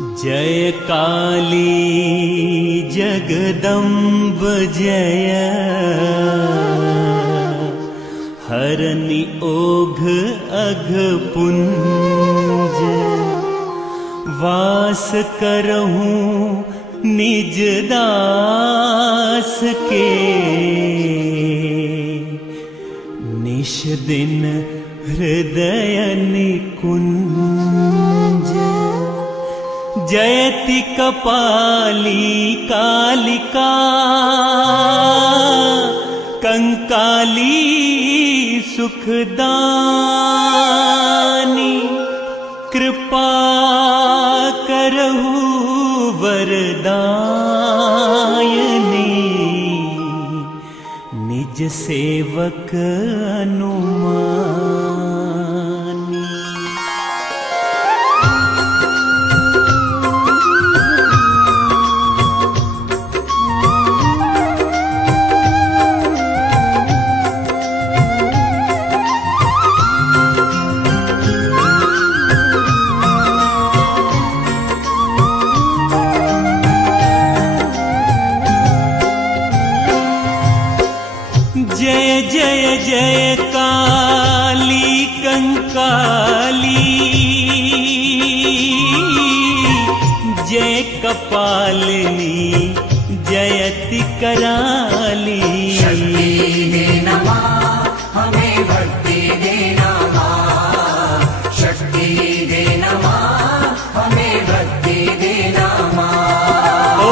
जय काली जगदम्ब जय, हरनि ओघ अघ पुंज। वास करहूँ निज दास के, निश दिन हृदय निकुंज। जयति कपाली कालिका, कंकाली सुखदानी। कृपा करहु वरदायनी, निज सेवक अनुमानी। जय जय जय काली कंकाली, जय कपालिनी जयति कराली। शक्ति देना माँ, हमें भक्ति देना माँ। शक्ति देना माँ, हमें भक्ति देना माँ। ओ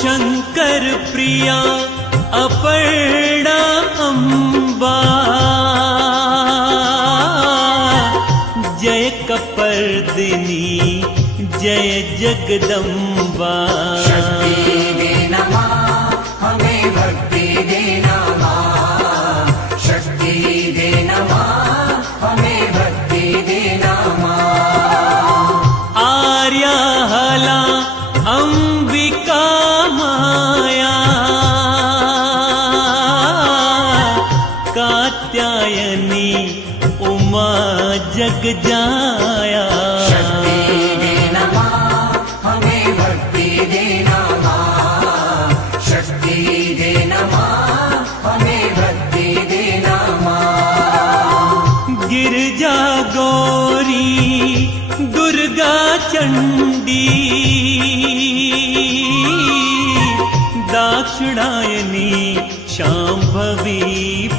शंकर प्रिया अपर्णा अम्बा, जय कपर्दिनी जय जगदम्बा। शक्ति देना माँ, हमें भक्ति देना माँ। शक्ति देना माँ, हमें भक्ति देना माँ। आर्या हला अंबिका माया, कात्यायनी उमा जग जाया। शक्ति देना माँ, हमें भक्ति देना माँ। शक्ति देना माँ, हमें भक्ति देना माँ। गिरजा गौरी दुर्गा चंडी, दाक्षिणायनी शांभवी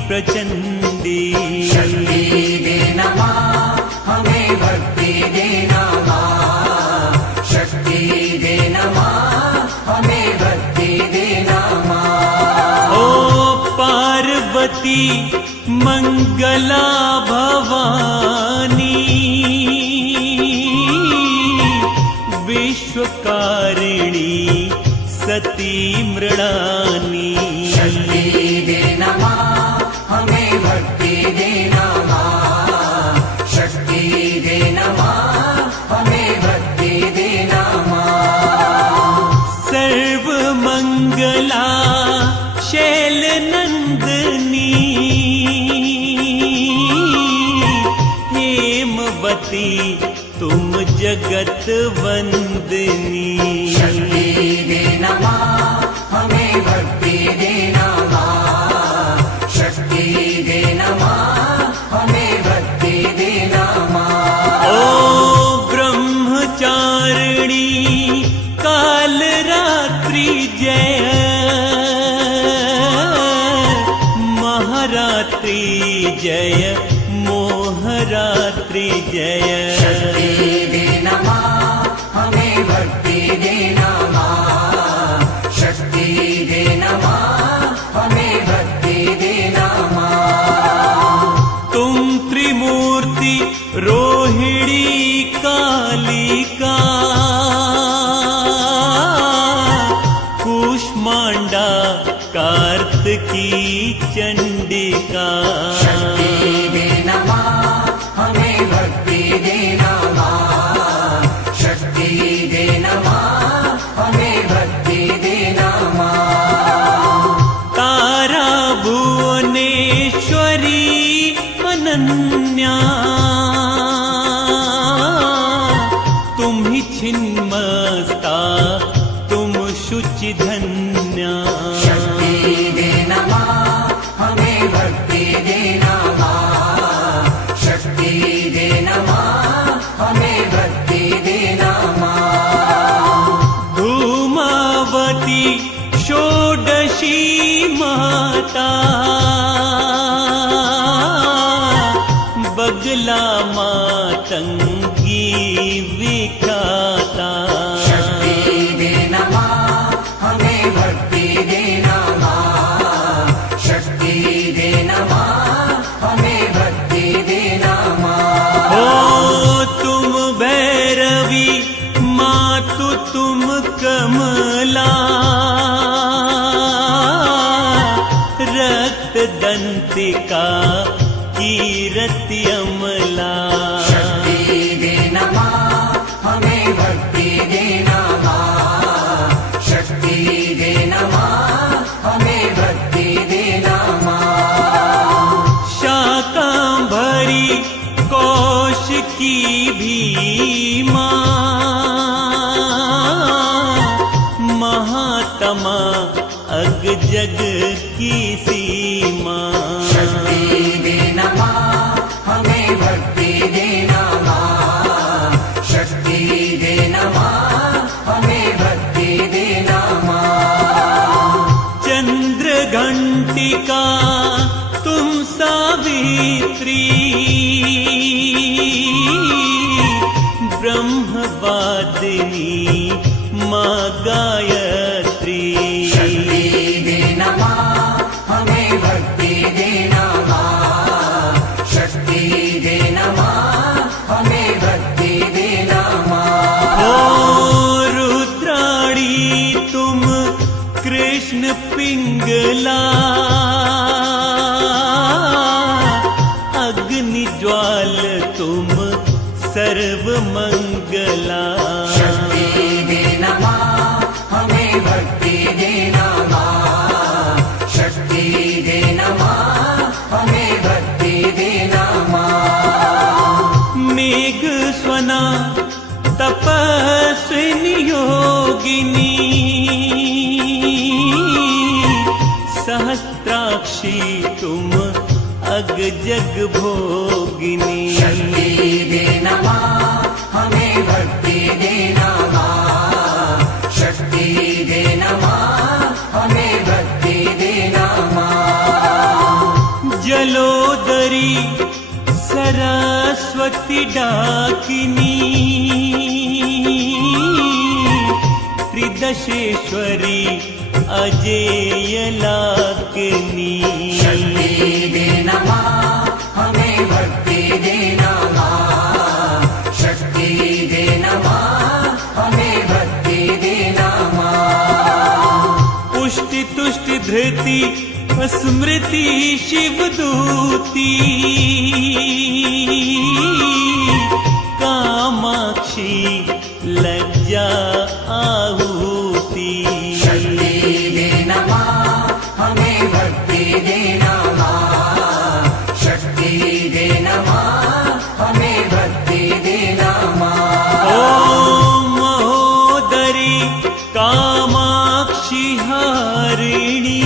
प्रचंडी। शक्ति देना माँ, हमें भक्ति देना माँ। शक्ति देना माँ, हमें भक्ति देना माँ। ओ पार्वती मंगला भवानी, विश्वकारिणी सती मृणानी। शक्ति देना माँ, हमें भक्ति देना माँ। शक्ति देना माँ, हमें भक्ति देना माँ। सर्व मंगला शैल नंदनी, हेमवती तुम जगत वंदनी। शक्ति देना माँ, हमें भक्ति देना माँ। शक्ति देना माँ, हमें भक्ति देना माँ। ओ ब्रह्मचारिणी काल रात्रि जय, महारात्रि जय मोहरात्रि जय। शक्ति देना माँ, हमें भक्ति देना माँ। छिन्मस्ता तुम शुचि धन्या। शक्ति दे नमः हमें भक्ति दे नमः। शक्ति दे नमः हमें भक्ति दे नमः। धूमावती षोडशी माता बगला मातंगी विख्याता। शक्ति दे नमः हमें भक्ति दे नमः। शक्ति दे नमः हमें भक्ति दे नमः। हो तुम भैरवी मातु तुम कमला रक्त दंतिका कीरति अमला। शक्ति दे नमः हमें भक्ति दे नमः। शक्ति दे नमः हमें भक्ति दे नमः। शाकांभरी कौशिकी भीमा महात्मा अग जग की सीमा। शक्ति दे नमः हमें भक्ति दे नमः। शक्ति दे नमः हमें भक्ति दे नमः। चंद्र घंटिका तुम सावित्री ब्रह्मवादिनी माँ गायत्री। शक्ति दे नमः हमें भक्ति दे नमः। शक्ति दे नमः हमें भक्ति दे नमः। ओ रुद्राणी तुम कृष्ण पिंगला अग्नि ज्वाल तुम सर्व मंगला। शक्ति दे नमः हमें भक्ति दे नमः। शक्ति दे नमः हमें भक्ति दे नमः। मेघ स्वना तपस्विनी योगिनी सहस्त्राक्षी तुम अग जग भोगिनी। शक्ति दे नमः हमें भक्ति दे नमः। शक्ति दे नमः हमें भक्ति दे नमः। जलोदरी सरस्वती डाकिनी त्रिदशेश्वरी अजेय लाकिनी। शक्ति दे नमः हमें भक्ति दे नमः। शक्ति दे नमः हमें भक्ति दे नमः। पुष्टि तुष्टि धृति स्मृति शिवदूती कामाक्षी लज्जा आहुति। शक्ति दे नमः हमें भक्ति दे नमः। शक्ति दे नमः हमें भक्ति दे नमः। ओम महोदरी कामाक्षी हारिणी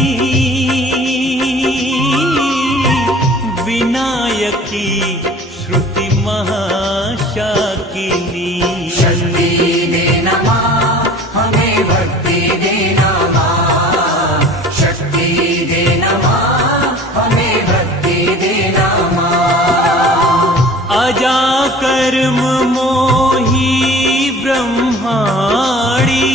विनायकी श्रुति महाशाकिनी। शक्ति दे नमः हमें भक्ति दे नमः। शक्ति दे नमः हमें भक्ति दे नमः। अजा कर्म मोही ब्रह्माणी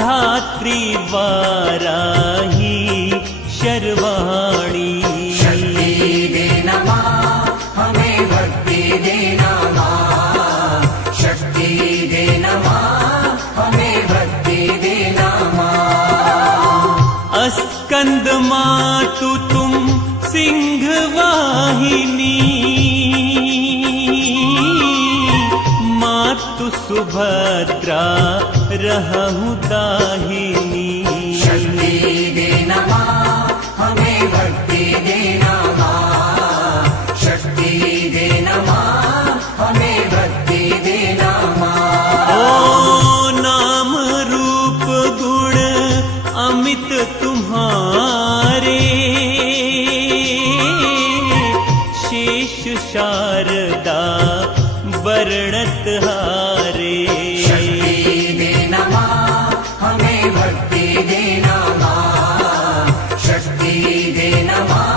धात्री वाराही शर्वाणी। शक्ति दे नमः हमें भक्ति दे नमः। शक्ति दे नमः हमें भक्ति दे नमः। अस्कंद मातु तुम सिंह वाहिनी मातु सुभद्रा रहु दाहिनी। शक्ति दे नमः हमें भक्ति दे नमः। शक्ति दे नमः हमें भक्ति वरदा वर्णत हारे। शक्ति देना माँ हमें भक्ति देना माँ, शक्ति देना माँ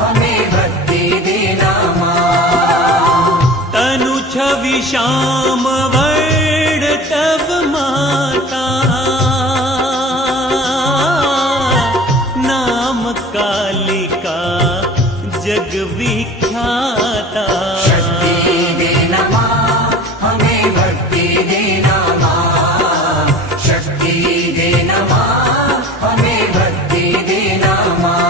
हमें भक्ति देना माँ। तनु छवि श्याम वर्ण तब माता, नाम कालिका जग विख्याता। शक्ति देना माँ हमें भक्ति देना माँ, शक्ति देना माँ हमें भक्ति देना माँ।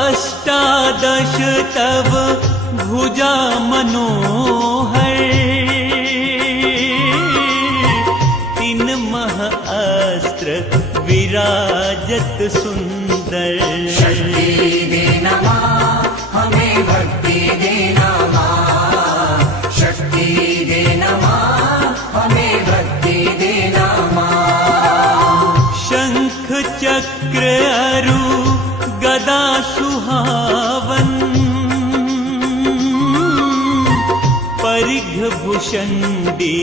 अष्टादश तव भुजा मनोहर, तीन मह अस्त्र विराजत सुंदर। शक्ति देना माँ हमें भक्ति देना माँ, शक्ति देना माँ हमें भक्ति देना माँ। शंख चक्र अरु गदा सुहावन, परिघ भूषंडी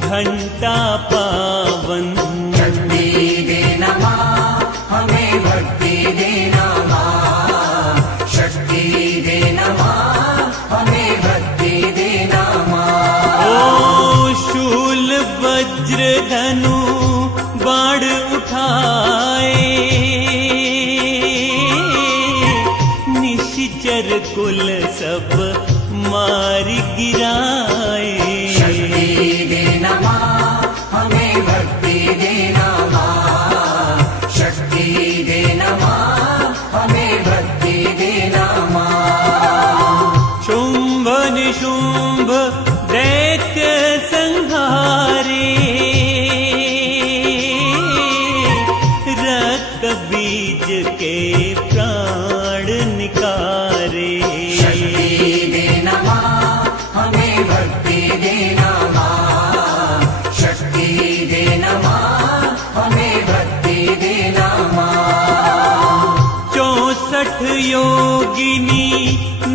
घंटा पावन। शक्ति देना माँ हमें भक्ति देना माँ, शक्ति देना माँ हमें भक्ति देना माँ। ओ शूल वज्र धनु बाण उठाए, निशिचर कुल सब मार गिराए। शक्ति देना माँ हमें भक्ति देना माँ, शक्ति देना माँ हमें भक्ति देना माँ। शुंभ निशुंभ दैत्य संहारे, रक्त बीज के प्राण निकारे। शक्ति देना माँ हमें भक्ति देना माँ, शक्ति देना माँ हमें भक्ति देना माँ। 64 योगिनी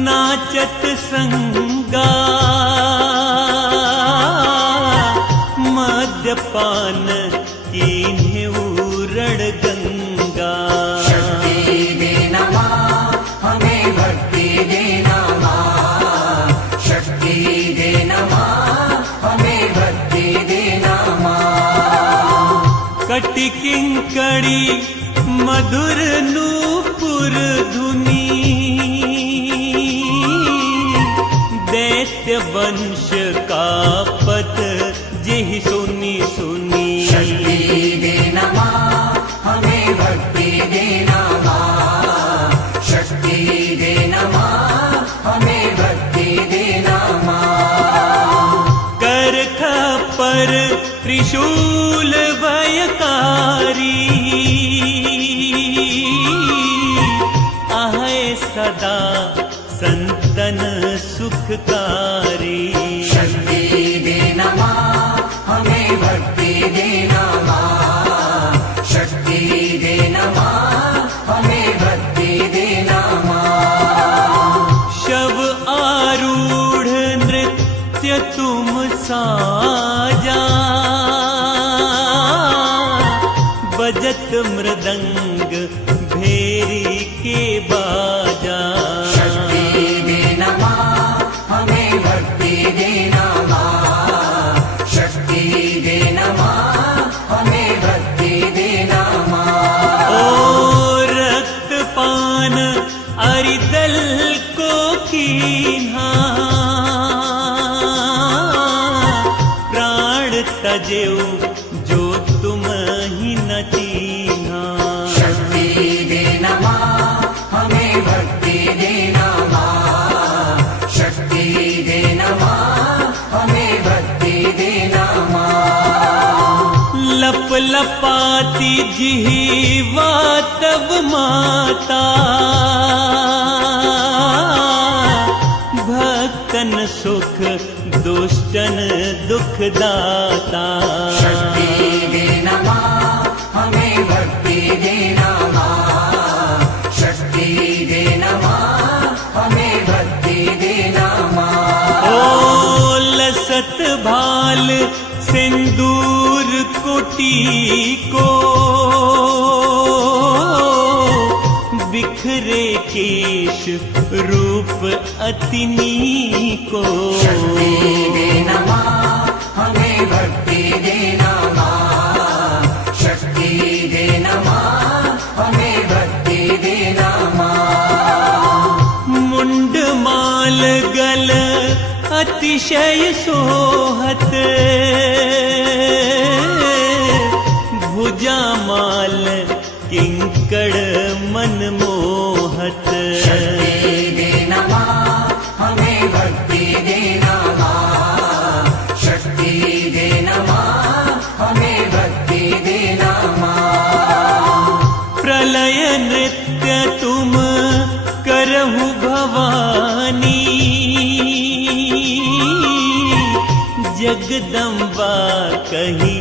नाचत संगा, मद्यपान कीन्हे उरण गंगा। शक्ति देना माँ हमें भक्ति देना माँ, शक्ति देना माँ हमें भक्ति देना माँ। कटि किंकड़ी मधुर नूपुर धुनी, दैत्य वंश का पत जेहि सुनी सुनी। शक्ति देना माँ हमें भक्ति देना माँ, शक्ति देना माँ हमें भक्ति देना माँ। कर खप्पर त्रिशूल भयकारी, आहे सदा संतन सुखकारी। शक्ति देना माँ हमें भक्ति देना माँ, शक्ति देना माँ हमें भक्ति देना माँ। शव आरूढ़ नृत्य तुम साजा, बजत मृदंग भेरी के बाजा। शक्ति देना माँ हमें भक्ति देना माँ, शक्ति देना माँ हमें भक्ति देना माँ। ओ रक्त पान अरिदल को कीन्हा, प्राण तजेऊ जो तुम ही न चीन्हा। शक्ति देना माँ हमें भक्ति देना माँ, शक्ति देना माँ हमें भक्ति देना माँ। लप लपाती जिह्वा तब माता, भक्तन सुख दुष्टन दुख दाता। शक्ति देना माँ हमें भक्ति देना माँ, शक्ति देना माँ हमें भक्ति देना सिंदूर कोटि को, बिखरे केश रूप अतिनी को। शक्ति देना माँ हमें भक्ति देना माँ, शक्ति देना माँ हमें भक्ति देना माँ। मुंड माल गल अतिशय सोहत, भुजा माल किंकड़ मन मोहत। शक्ति देना माँ हमें भक्ति देना माँ, शक्ति देना माँ हमें भक्ति देना माँ। प्रलय नृत्य तुम करहु भवानी, जगदम्बा कही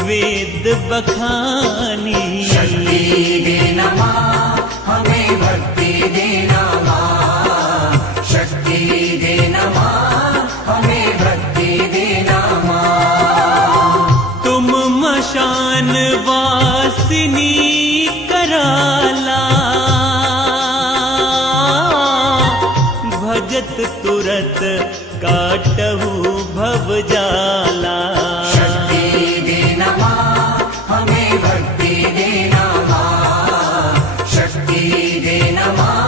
वेद बखानी। शक्ति देना माँ हमें भक्ति देना माँ, शक्ति देना माँ हमें भक्ति देना माँ। तुम मशान वासिनी कराला, भजत तुरत काटहु भव जाला। शक्ति देना माँ हमें भक्ति देना माँ, शक्ति देना माँ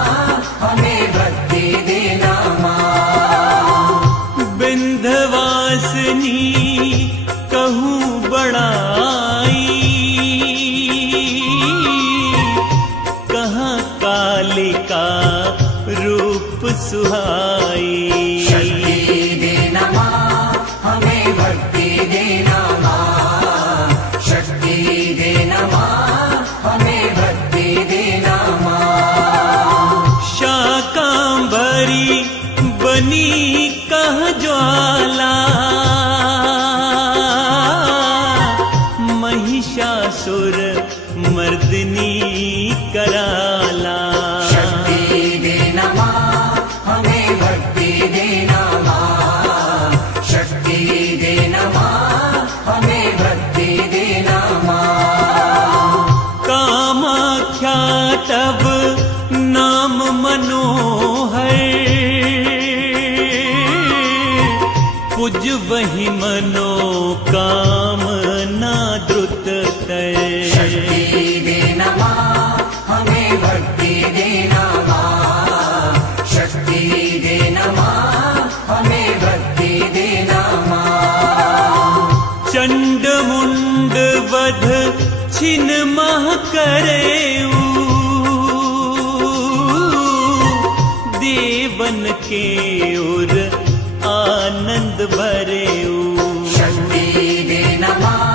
हमें भक्ति देना माँ। बिंध्यवासिनी कहूँ बड़ाई, कहाँ कालिका रूप सुहाई। शक्ति देना माँ हमें भक्ति देना माँ, शक्ति देना माँ हमें भक्ति देना माँ। शाकांबरी बनी कह ज्वाला, महिषासुर मर्दिनी कराला। शक्ति देना माँ हमें भक्ति देना माँ, शक्ति देना माँ हमें भक्ति देना माँ। कामाख्या तब नाम मनोहर, पुज वही मनोकामना द्रुत तय। शक्ति देना माँ हमें भक्ति देना माँ, शक्ति देना माँ हमें भक्ति देना माँ। चंड मुंड वध छिन मह करेऊ, देवन के उर आनंद भरेऊ। शक्ति देना माँ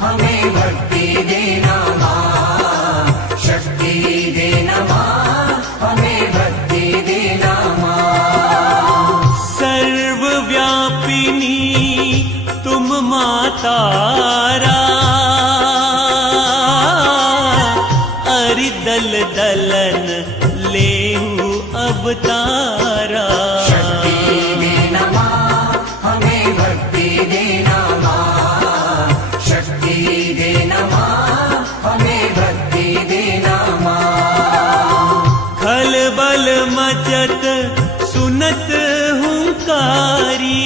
हमें भक्ति देना माँ, शक्ति देना माँ हमें भक्ति देना माँ। सर्वव्यापिनी तुम मातारा, अरि दल दलन लेहु अवतारा। शक्ति देना माँ हमें भक्ति देना माँ, शक्ति देना माँ हमें भक्ति देना माँ। खल बल मचत सुनत हुंकारी,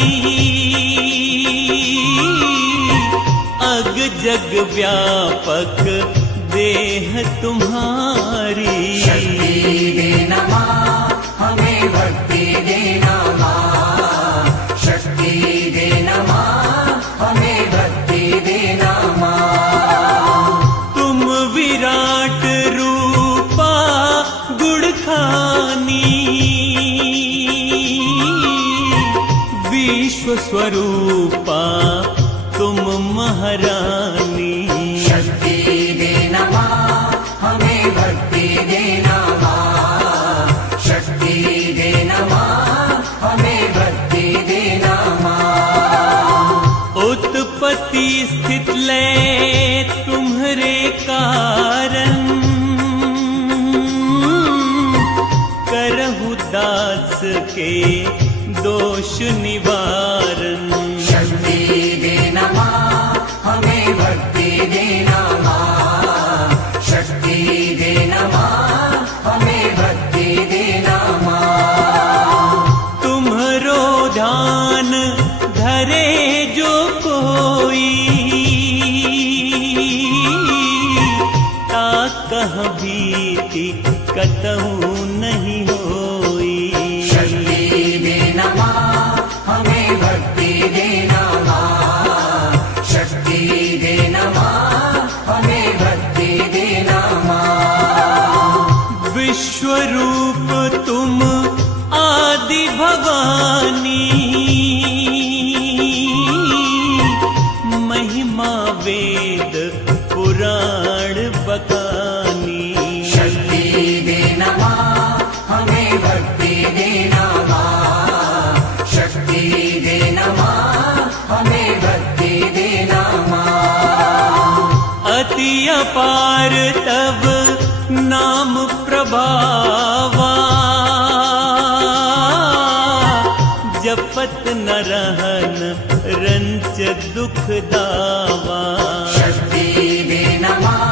अग जग व्यापक देह तुम्हारी। शक्ति देना माँ हमें भक्ति देना माँ, शक्ति देना माँ हमें भक्ति देना माँ। तुम विराट रूपा गुणखानी, विश्व स्वरूपा तुम महारानी। शक्ति देना माँ हमें भक्ति देना माँ, शक्ति देना माँ हमें भक्ति देना माँ। उत्पत्ति स्थित लय तुम्हारे कारण, करहु दास के दोष निवारण। शक्ति देना ध्यान धरे जो कोई, ता कहाँ भीति कतहु नहीं होई। शक्ति देना माँ हमें भक्ति देना माँ, शक्ति देना माँ हमें भक्ति देना माँ। विश्वरूप तुम आदि भवानी, महिमा वेद पुराण बखानी। शक्ति देना माँ हमें भक्ति देना माँ, शक्ति देना माँ हमें भक्ति देना माँ। अति अपार तब नाम प्रभावा, जपत न रहन रंच दुख दावा। शक्ति देना माँ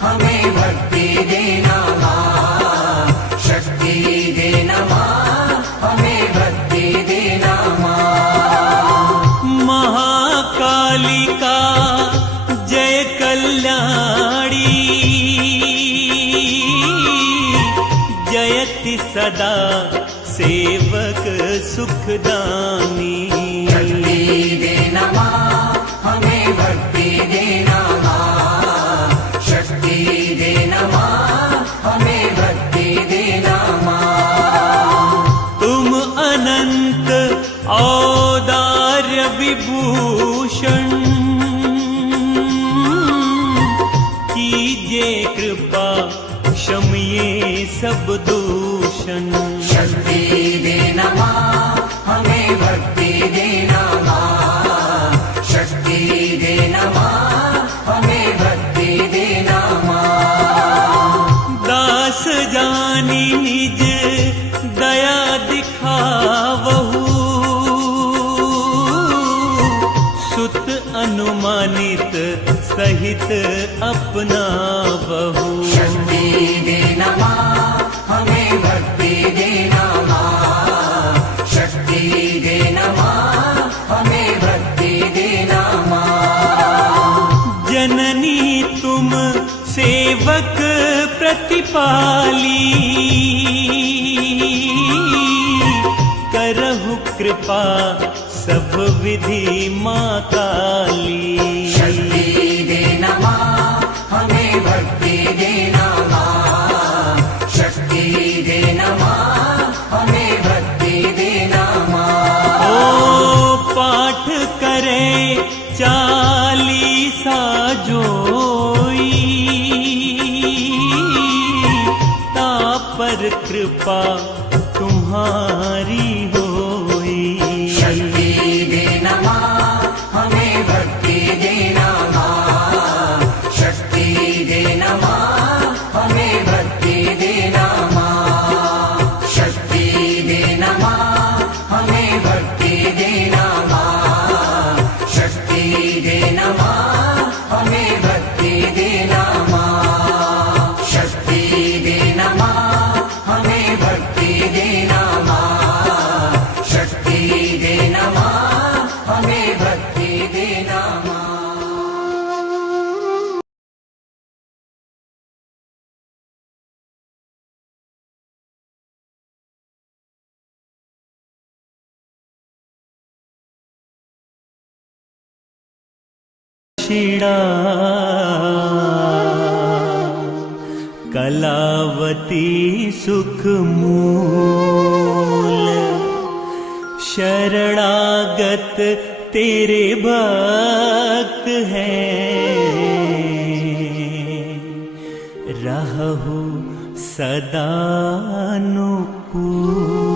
हमें भक्ति देना माँ, शक्ति देना माँ हमें भक्ति देना माँ। महाकालिका जय कल्याणी, जयति सदा सेवक सुखदानी। शक्ति देना माँ हमें भक्ति देना माँ, शक्ति देना माँ हमें भक्ति देना माँ। तुम अनंत औदार्य विभूषण, कीजिए कृपा क्षमिए सब दूषण। शक्ति देना माँ हमें भक्ति देना माँ, शक्ति देना माँ हमें भक्ति देना माँ। दास जानी निज दया दिखावहु, सुत अनुमानित सहित अपनावहु। शक्ति देना माँ हमें भक्ति देना माँ, शक्ति देना माँ हमें भक्ति देना माँ। जननी तुम सेवक प्रतिपाली, करहु कृपा सब विधि माँ काली। शक्ति देना माँ हमें भक्ति देना माँ, शक्ति देना माँ हमें भक्ति देना माँ। ओ पाठ करे चालीसा जोई, ता पर कृपा तुम्हारी होई। शक्ति देना माँ हमें भक्ति देना माँ, शक्ति देना माँ हमें भक्ति देना माँ। शक्ति देना माँ हमें भक्ति देना माँ, शक्ति देना माँ हमें भक्ति देना माँ। शक्ति देना माँ हमें भक्ति देना माँ, शक्ति देना माँ हमें भक्ति देना माँ। शिड़ा कलावती सुख मूल, शरणागत तेरे भक्त हैं, रहु सदा अनुकूल।